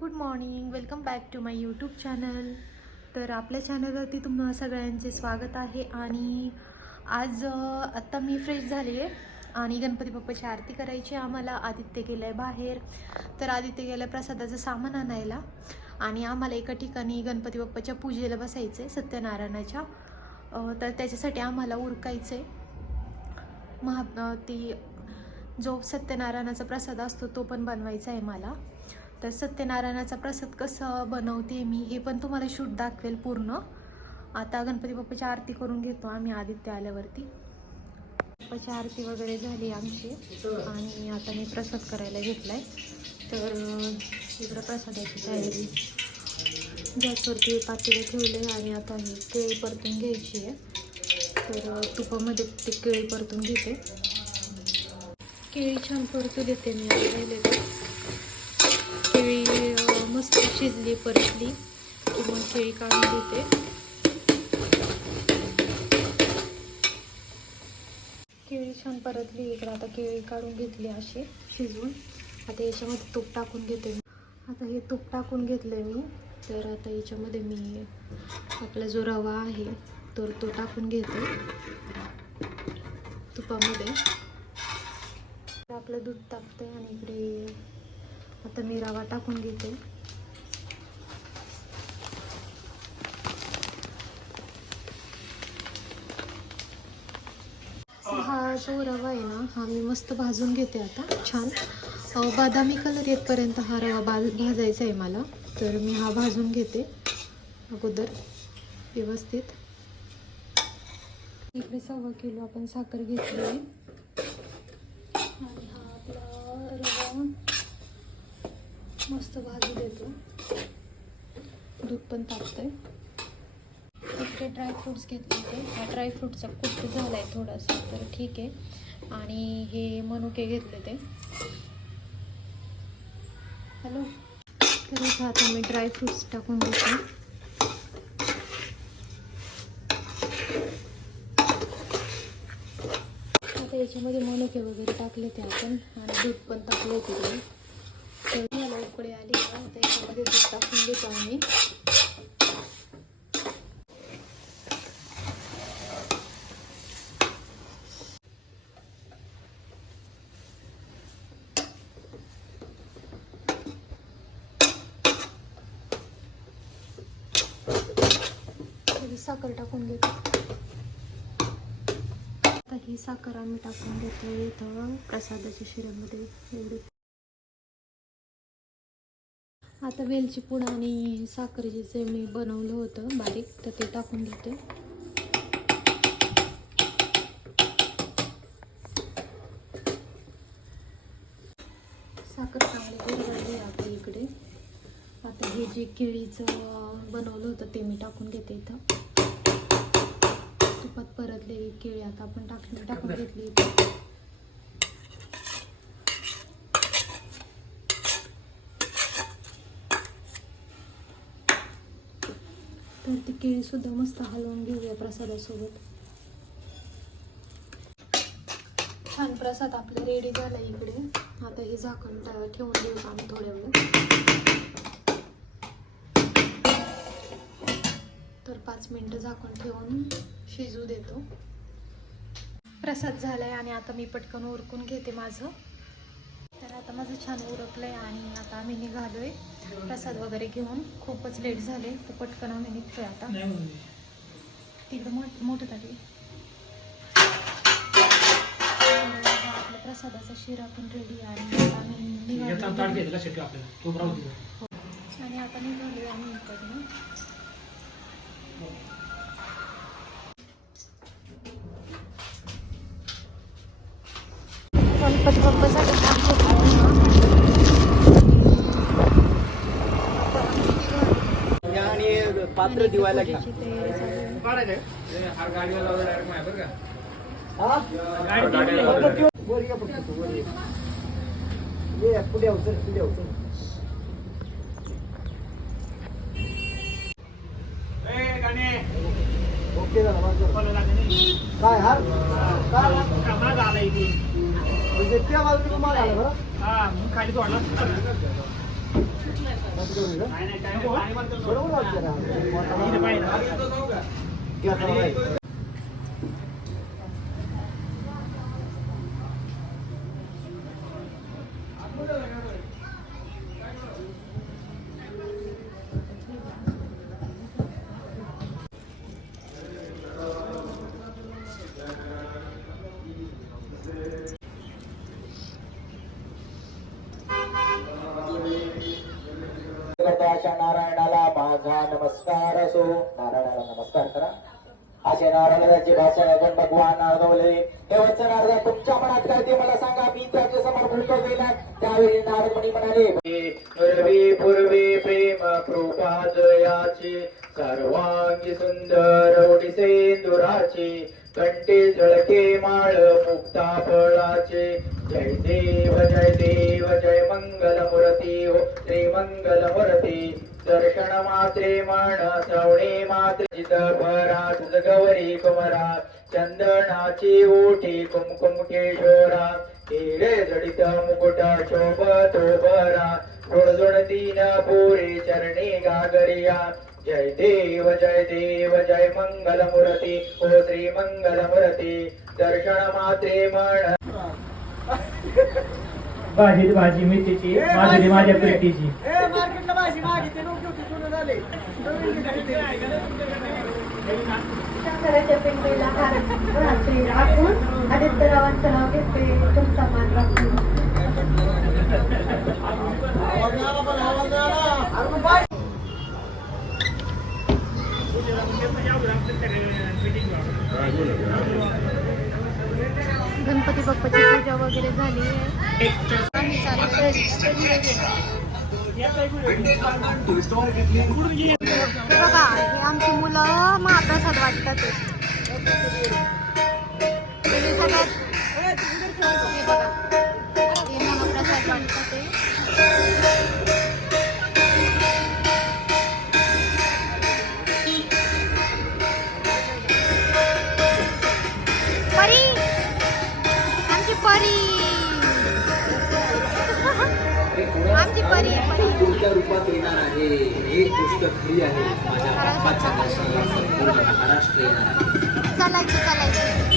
Good morning welcome back to my YouTube channel तर आपल्या चॅनलवरती तुम्हा सगळ्यांचे स्वागत आहे. आणि आज आत्ता मी फ्रेश झाली आहे. आणि गणपती बाप्पाची आरती करायची आहे आम्हाला. आदित्य गेलं आहे बाहेर. तर आदित्य गेलं आहे प्रसादाचं सामान आणायला. आणि आम्हाला एका ठिकाणी गणपती बाप्पाच्या पूजेला बसायचं आहे सत्यनारायणाच्या तर त्याच्यासाठी आम्हाला उरकायचं आहे महा ती जो सत्यनारायणाचा प्रसाद असतो तो पण बनवायचा आहे मला तर सत्यनारायणाचा प्रसाद कसं बनवते मी हे पण तुम्हाला शूट दाखवेल पूर्ण. आता गणपती बाप्पाची आरती करून घेतो आम्ही आदित्य आल्यावरती. बाप्पाची आरती वगैरे झाली आमची आणि आता मी प्रसाद करायला घेतलाय. तर इकडं प्रसादाची तयारी. गॅसवरती पातेलं ठेवले आणि आता ही केळी परतून घ्यायची आहे. तर तुपामध्ये ते केळी परतून घेते. केळी छान परतू देते मी आता मस्त शिजली परतली. मग केळी काढून घेते. केळी छान परतली. इकडं आता केळी काढून घेतली अशी शिजवून. आता याच्यामध्ये तूप टाकून घेते आता हे तूप टाकून घेतलं मी. तर आता याच्यामध्ये मी आपला जो रवा आहे तर तो टाकून घेते. तुपामध्ये. आपलं दूध टाकते आणि इकडे आता मी रवा टाकून घेते हा जो रवा आहे ना हा मी मस्त भाजून घेते आता छान. बादामी बदामी कलर येतपर्यंत हा रवा भाज भाजायचा आहे मला तर मी हा भाजून घेते अगोदर व्यवस्थित. इकडे सव्वा किलो आपण साखर घेतली आहे. आणि हा आपला रवा मस्त भाजू देतो दूध पण तापतंय. इकडे ड्रायफ्रूट्स घेतले होते. हा ड्रायफ्रूटचा कुट्ट झाला आहे थोडासा. तर ठीक आहे. आणि हे मनुके घेतले ते. हॅलो? तर इथं आता मी ड्रायफ्रूट्स टाकून देते. आता याच्यामध्ये मनुके वगैरे टाकले ते आपण. आणि दूध पण टाकले तिकडे तर मला उकडे आली का? आता याच्यामध्ये दूध टाकून देतो आम्ही. साखर टाकून घेते. आता ही साखर आम्ही टाकून घेतो इथं प्रसादाच्या शिऱ्यामध्ये. एवढी. आता वेलची पूड आणि साखर जे मी बनवलं होतं बारीक तर ते टाकून घेते. साखर चांगली विरघळली आपली इकडे. आता हे जे केळीचं बनवलं होतं ते मी टाकून घेते इथं. परतलेली केळी आता आपण टाकली टाकून घेतली. तर ती केळी सुद्धा मस्त हलवून घेऊया प्रसादासोबत. छान प्रसाद आपला रेडी झाला इकडे. आता हे झाकण ठेवून देऊ आम्ही थोड्या वेळ तर पाच मिनटं झाकण ठेवून शिजू देतो. प्रसाद झालाय आणि आता मी पटकन उरकून घेते माझं. तर आता माझं छान उरकलंय आणि आता आम्ही निघालोय. प्रसाद वगैरे घेऊन खूपच लेट झाले तर पटकन आम्ही निघतोय आता. तिकडं मोठ मोठं झाली. आपल्या प्रसादाचा शिरा पण रेडी आणि आता आम्ही निघालो आणि आता निघालोय आम्ही इकडनं. गणपती बाप्पासाठी काम आणि पात्र दिवायला घ्या. हा? पुढे पुढे ओके झालं. काय हार काय? म्हणजे त्या बाजूने माल आला बरं खाली सोडला बरोबर वाटतं ना? घ्या, चला, बाई. अशा नारायणाला माझा नमस्कार असो नारायणाला नमस्कार करा. असे नारायणाचे भाषण आपण भगवान नारदवले. हे वचन नारदा तुमच्या मनात काय ते मला सांगा. मी त्याचे समोर बोलतो गेला त्यावेळी नारद मुनी म्हणाले पूर्वी पूर्वी प्रेम कृपा जयाची सर्वांगी सुंदर ओडिसे दुराची कंटे झळके माळ मुक्ता फळाचे. जय देव जय देव जय मंगल मुरती हो श्री मंगल मूर्ती दर्शन मात्रे मन श्रवणे मात्र. जित भरा गौरी कुमरा. चंदनाची ओठी कुमकुम केशोरा. हिरे जडित मुकुट शोभतो बरा जोड दीन पोरे चरणी गागरिया. जय देव जय देव जय मंगल मूर्ती ओ श्री मंगल मूर्ती दर्शन मात्रे मन भाजी भाजी मेथीची भाजी माझ्या पेटीची ए, मार्केटला भाजी. मागितली नव्हती होती, जुनं झाले. नवीन घेतली. शंकराच्या पिंडीला हार रात्री राखून आदित्यरावांचं नाव घेते तुमचा मान राखून गणपती बाप्पाची पूजा वगैरे झाली आहे. बघा हे आमची मुलं महाप्रसाद वाटतात. सगळ्यात कोणत्या रूपात येणार आहे. हे गोष्ट खरी आहे माझ्या बाप्पाच्या दर्शनाला संपूर्ण महाराष्ट्र येणार आहे. चालायचं चालायचं.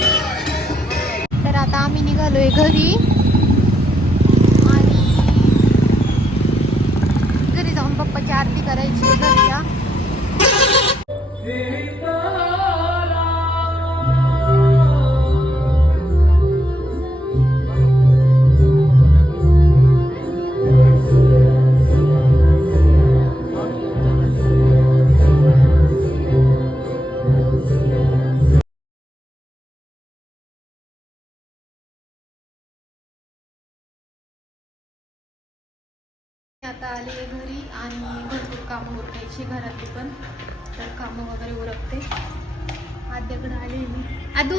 तर आता आम्ही निघालोय घरी. उरकायची घरातली पण. तर कामं वगैरे उरकते. आद्याकडे आले मी. आदू!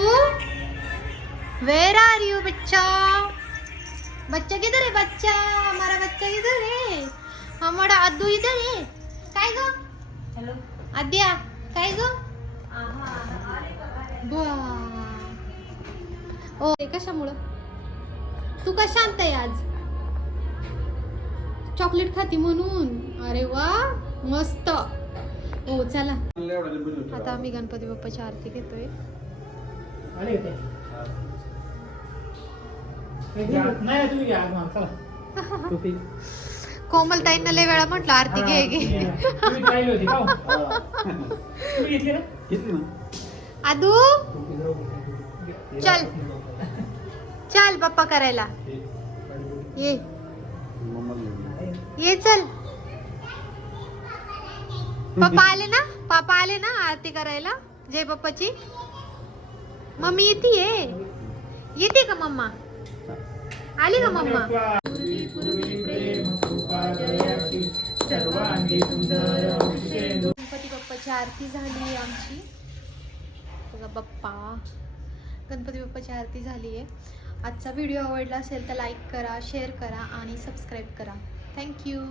वेर आर यू बच्चा? बच्चा किधर है बच्चा? हमारा बच्चा किधर है. हमारा आदू इधर है. काय ग? हॅलो? आद्या काय ग. ओ कशामुळं? तू का शांत आहे आज? चॉकलेट खाती म्हणून. अरे वा. मस्त. हो चला. आता आम्ही गणपती बाप्पाची आरती घेतोय. कोमलताईंना लय वेळा म्हटलं आरती घे घे. हो? आदू? चल. चल पप्पा करायला. ये. ये चल. पप्पा आले ना? पापा आले ना आरती करायला? जय पप्पाची? मम्मी येते येते का मम्मा? आली का मम्मा? गणपती बाप्पाची आरती झाली आमची. बघा बाप्पा. गणपती बाप्पाची आरती झाली आहे. आजचा व्हिडिओ आवडला असेल तर लाईक करा शेअर करा आणि सबस्क्राईब करा. थँक्यू